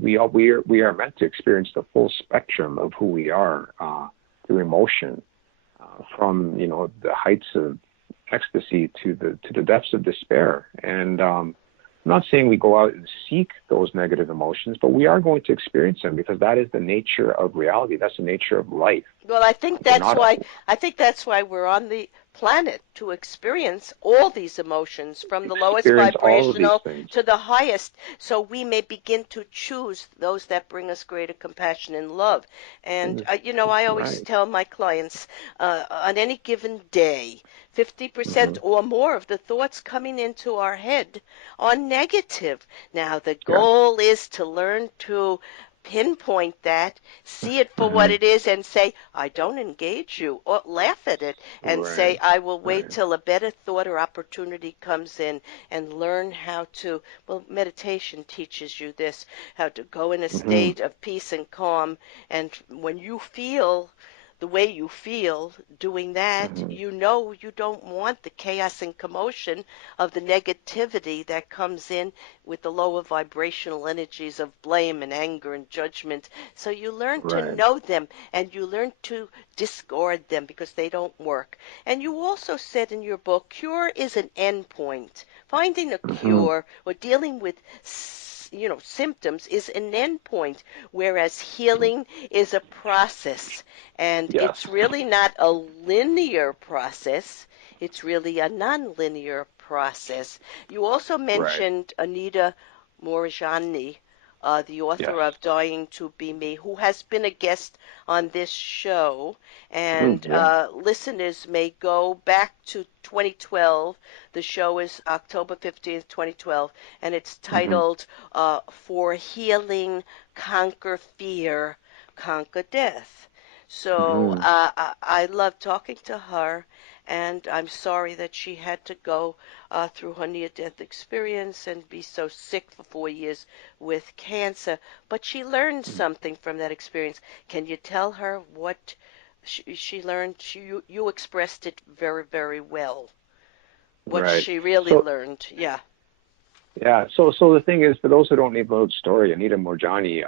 we are meant to experience the full spectrum of who we are through emotion, from the heights of ecstasy to the depths of despair. And I'm not saying we go out and seek those negative emotions, but we are going to experience them because that is the nature of reality. That's the nature of life. Well, I think that's why we're on the planet, to experience all these emotions from the lowest vibrational to the highest, so we may begin to choose those that bring us greater compassion and love. And I always tell my clients, on any given day, 50% or more of the thoughts coming into our head are negative. Now, the goal is to learn to pinpoint that, see it for what it is, and say, I don't engage you, or laugh at it and say, I will wait till a better thought or opportunity comes in, and learn how to, well, meditation teaches you this, how to go in a state of peace and calm. And when you feel the way you feel doing that, you don't want the chaos and commotion of the negativity that comes in with the lower vibrational energies of blame and anger and judgment. So you learn to know them, and you learn to discard them because they don't work. And you also said in your book, cure is an end point. Finding a cure or dealing with symptoms is an end point, whereas healing is a process. And it's really not a linear process. It's really a non-linear process. You also mentioned Anita Moorjani, the author of Dying to Be Me, who has been a guest on this show. And listeners may go back to 2012. The show is October 15th, 2012, and it's titled For Healing, Conquer Fear, Conquer Death. So I love talking to her, and I'm sorry that she had to go through her near-death experience and be so sick for 4 years with cancer. But she learned something from that experience. Can you tell her what she learned? You expressed it very, very well. What she really learned, Yeah, so the thing is, for those who don't know the story, Anita Moorjani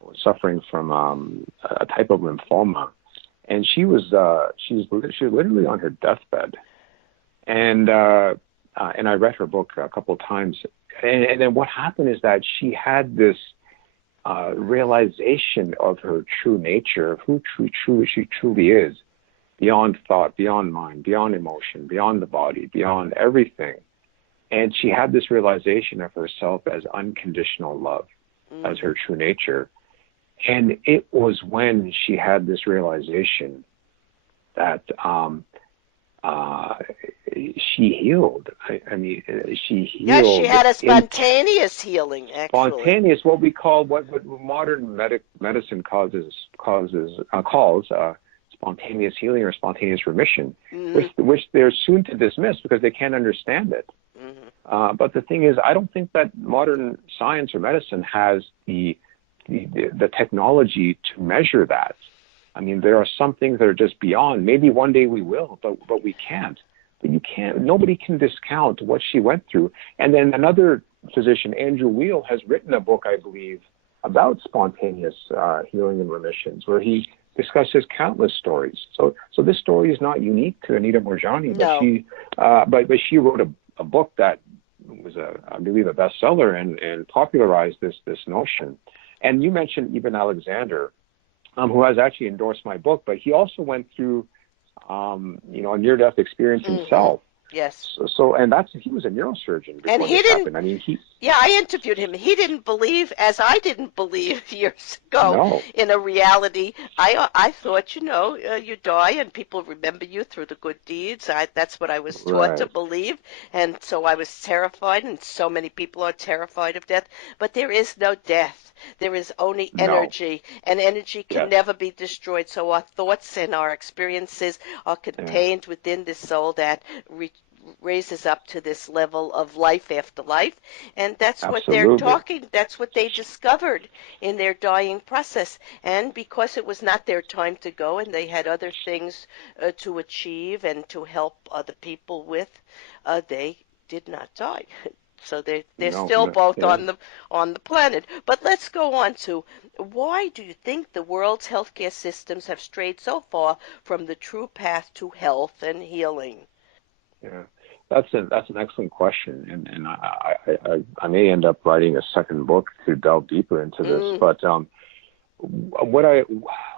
was suffering from a type of lymphoma, and she was literally on her deathbed, and I read her book a couple of times, and then what happened is that she had this realization of her true nature, of who she truly is, beyond thought, beyond mind, beyond emotion, beyond the body, beyond everything. And she had this realization of herself as unconditional love, as her true nature. And it was when she had this realization that she healed. I mean, she healed. Yes, she had a spontaneous healing, actually. Spontaneous, what we call, what modern medicine calls spontaneous healing or spontaneous remission, which they're soon to dismiss because they can't understand it. But the thing is, I don't think that modern science or medicine has the technology to measure that. I mean, there are some things that are just beyond. Maybe one day we will, but we can't. But you can't. Nobody can discount what she went through. And then another physician, Andrew Weil, has written a book, I believe, about spontaneous healing and remissions, where he discusses countless stories. So this story is not unique to Anita Moorjani, but she wrote a book that was I believe a bestseller and popularized this notion. And you mentioned Eben Alexander, who has actually endorsed my book, but he also went through a near-death experience himself. Yes. So and he was a neurosurgeon before this happened. I mean, I interviewed him. He didn't believe, as I didn't believe years ago, in a reality. I thought, you die and people remember you through the good deeds. That's what I was taught to believe. And so I was terrified, and so many people are terrified of death. But there is no death. There is only energy, and energy can never be destroyed. So our thoughts and our experiences are contained within the soul that raises up to this level of life after life. And that's what that's what they discovered in their dying process. And because it was not their time to go and they had other things to achieve and to help other people with, they did not die. So they're No, still no, both yeah. on the planet. But let's go on to, why do you think the world's healthcare systems have strayed so far from the true path to health and healing? Yeah, that's an excellent question, and I may end up writing a second book to delve deeper into this. Mm. But what I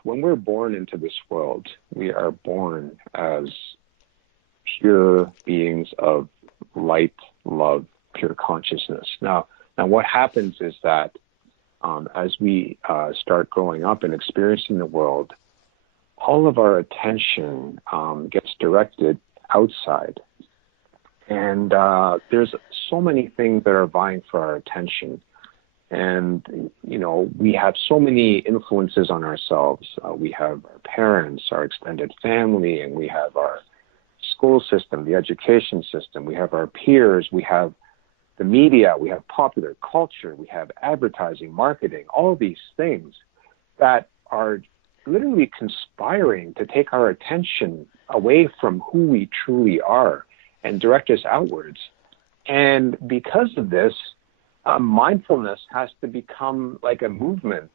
when we're born into this world, we are born as pure beings of light, love, pure consciousness. Now what happens is that as we start growing up and experiencing the world, all of our attention gets directed outside. And there's so many things that are vying for our attention. And, we have so many influences on ourselves. We have our parents, our extended family, and we have our school system, the education system. We have our peers. We have the media. We have popular culture. We have advertising, marketing, all these things that are literally conspiring to take our attention away from who we truly are and direct us outwards. And because of this, mindfulness has to become like a movement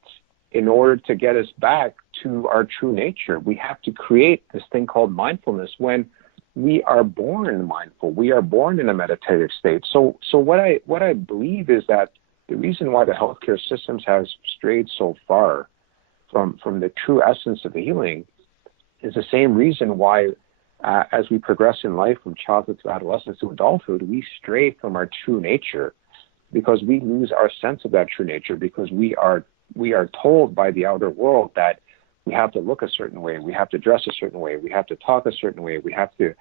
in order to get us back to our true nature. We have to create this thing called mindfulness when we are born mindful. We are born in a meditative state. So what I believe is that the reason why the healthcare systems has strayed so far from the true essence of the healing is the same reason why as we progress in life from childhood to adolescence to adulthood, we stray from our true nature because we lose our sense of that true nature because we are told by the outer world that we have to look a certain way, we have to dress a certain way, we have to talk a certain way, we have to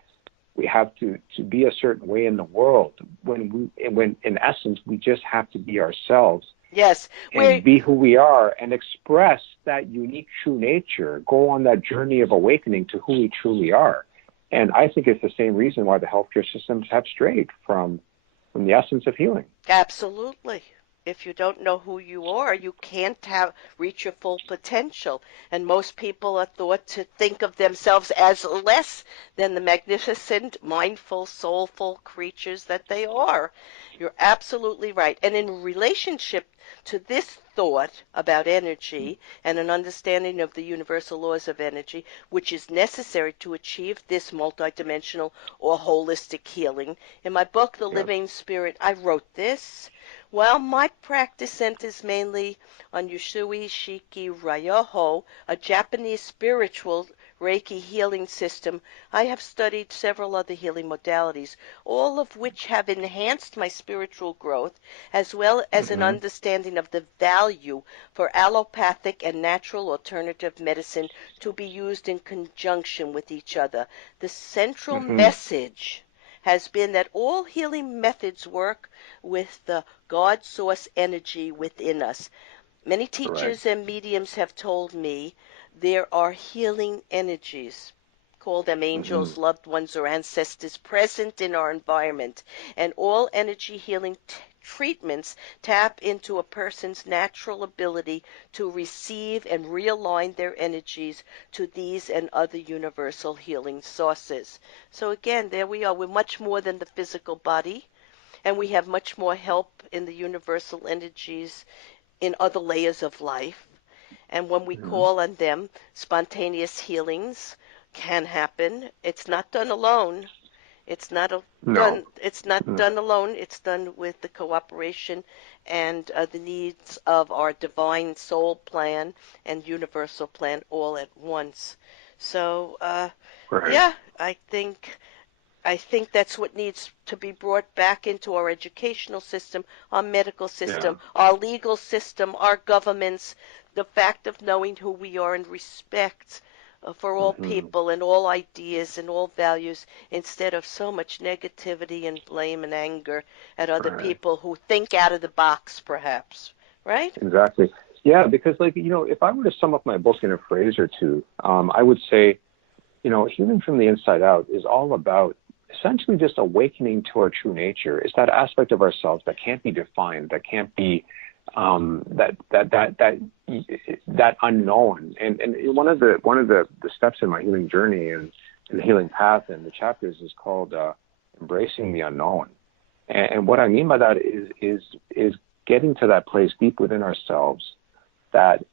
be a certain way in the world when in essence we just have to be ourselves. Yes, and be who we are and express that unique true nature, go on that journey of awakening to who we truly are. And I think it's the same reason why the healthcare systems have strayed from the essence of healing. Absolutely. If you don't know who you are, you can't reach your full potential. And most people are thought to think of themselves as less than the magnificent, mindful, soulful creatures that they are. You're absolutely right. And in relationship to this thought about energy and an understanding of the universal laws of energy, which is necessary to achieve this multidimensional or holistic healing, in my book, The Living Spirit, I wrote this. While my practice centers mainly on Usui Shiki Ryoho, a Japanese spiritual Reiki healing system, I have studied several other healing modalities, all of which have enhanced my spiritual growth, as well as an understanding of the value for allopathic and natural alternative medicine to be used in conjunction with each other. The central message has been that all healing methods work with the God source energy within us. Many teachers and mediums have told me there are healing energies, call them angels, loved ones, or ancestors, present in our environment, and all energy healing treatments tap into a person's natural ability to receive and realign their energies to these and other universal healing sources. So again, there we are. We're much more than the physical body, and we have much more help in the universal energies in other layers of life. And when we call on them, spontaneous healings can happen. It's not done alone. It's not done alone. It's done with the cooperation and the needs of our divine soul plan and universal plan all at once. So, yeah, I think that's what needs to be brought back into our educational system, our medical system, our legal system, our governments, the fact of knowing who we are and respect for all people and all ideas and all values, instead of so much negativity and blame and anger at other people who think out of the box, perhaps. Right? Exactly. Yeah, because if I were to sum up my book in a phrase or two, I would say, healing from the inside out is all about essentially just awakening to our true nature. It's that aspect of ourselves that can't be defined, that can't be that unknown. And one of the steps in my healing journey and the healing path and the chapters is called embracing the unknown. And what I mean by that is getting to that place deep within ourselves that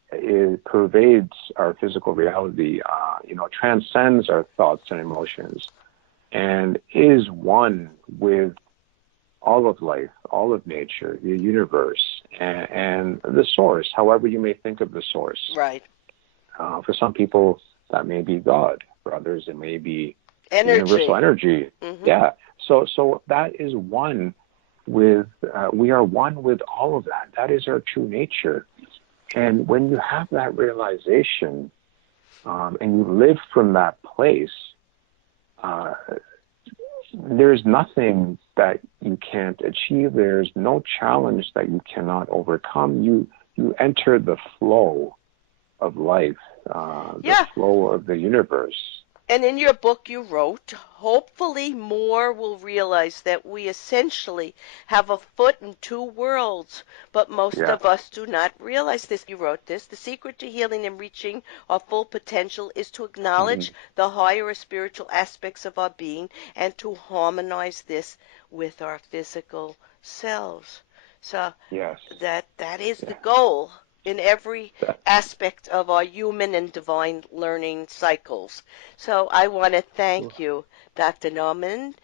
pervades our physical reality, transcends our thoughts and emotions, and is one with all of life, all of nature, the universe, and the source, however you may think of the source. Right. For some people, that may be God. For others, it may be universal energy. Mm-hmm. Yeah. So that is one with, we are one with all of that. That is our true nature. And when you have that realization and you live from that place, there's nothing that you can't achieve. There's no challenge that you cannot overcome. You enter the flow of life, the flow of the universe. And in your book you wrote, hopefully more will realize that we essentially have a foot in two worlds, but most of us do not realize this. You wrote this: the secret to healing and reaching our full potential is to acknowledge the higher spiritual aspects of our being and to harmonize this with our physical selves. So that is the goal in every aspect of our human and divine learning cycles. So I want to thank you, Dr. Nauman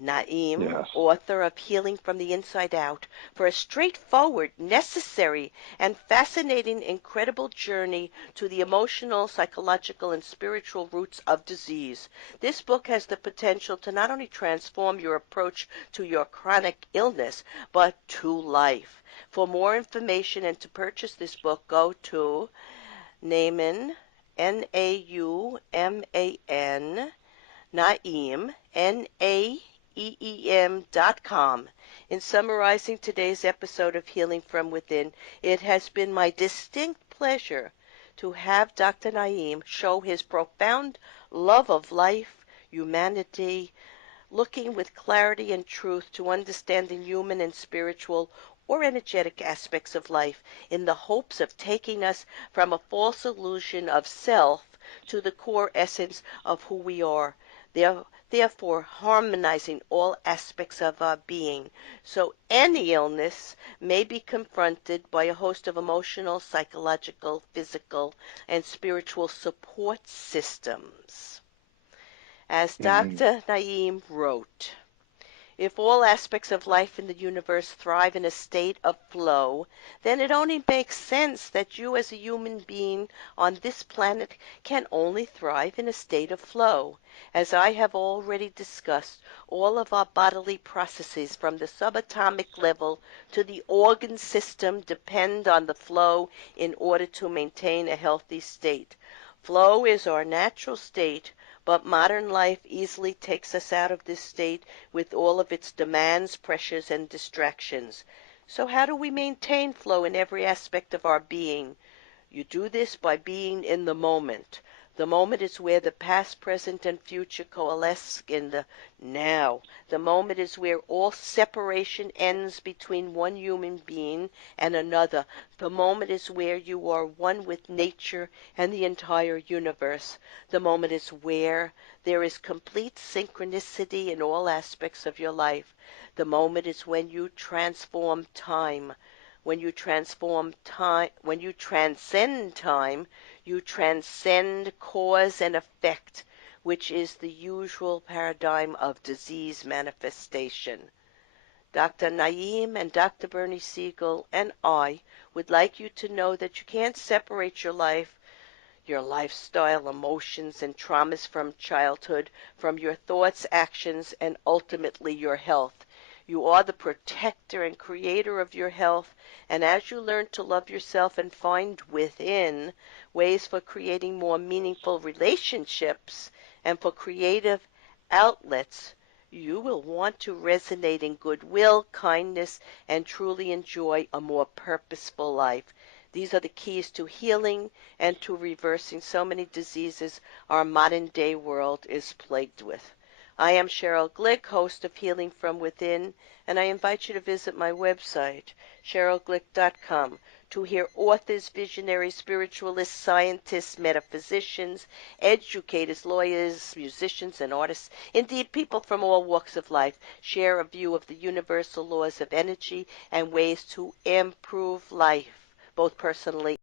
Naeem, author of Healing from the Inside Out, for a straightforward, necessary, and fascinating, incredible journey to the emotional, psychological, and spiritual roots of disease. This book has the potential to not only transform your approach to your chronic illness, but to life. For more information and to purchase this book, go to Nauman, Nauman, Naeem, Naeem.com. In summarizing today's episode of Healing from Within, it has been my distinct pleasure to have Dr. Naeem show his profound love of life, humanity, looking with clarity and truth to understanding human and spiritual or energetic aspects of life in the hopes of taking us from a false illusion of self to the core essence of who we are, therefore harmonizing all aspects of our being, so any illness may be confronted by a host of emotional, psychological, physical, and spiritual support systems. As Dr. Naeem wrote, if all aspects of life in the universe thrive in a state of flow, then it only makes sense that you as a human being on this planet can only thrive in a state of flow. As I have already discussed, all of our bodily processes from the subatomic level to the organ system depend on the flow in order to maintain a healthy state. Flow is our natural state, but modern life easily takes us out of this state with all of its demands, pressures, and distractions. So how do we maintain flow in every aspect of our being? You do this by being in the moment. The moment is where the past, present, and future coalesce in the now. The moment is where all separation ends between one human being and another. The moment is where you are one with nature and the entire universe. The moment is where there is complete synchronicity in all aspects of your life. The moment is when you transform time. When you transcend time, you transcend cause and effect, which is the usual paradigm of disease manifestation. Dr. Naeem and Dr. Bernie Siegel and I would like you to know that you can't separate your life, your lifestyle, emotions, and traumas from childhood, from your thoughts, actions, and ultimately your health. You are the protector and creator of your health, and as you learn to love yourself and find within ways for creating more meaningful relationships and for creative outlets, you will want to resonate in goodwill, kindness, and truly enjoy a more purposeful life. These are the keys to healing and to reversing so many diseases our modern day world is plagued with. I am Sheryl Glick, host of Healing From Within, and I invite you to visit my website, SherylGlick.com, to hear authors, visionaries, spiritualists, scientists, metaphysicians, educators, lawyers, musicians, and artists, indeed people from all walks of life, share a view of the universal laws of energy and ways to improve life, both personally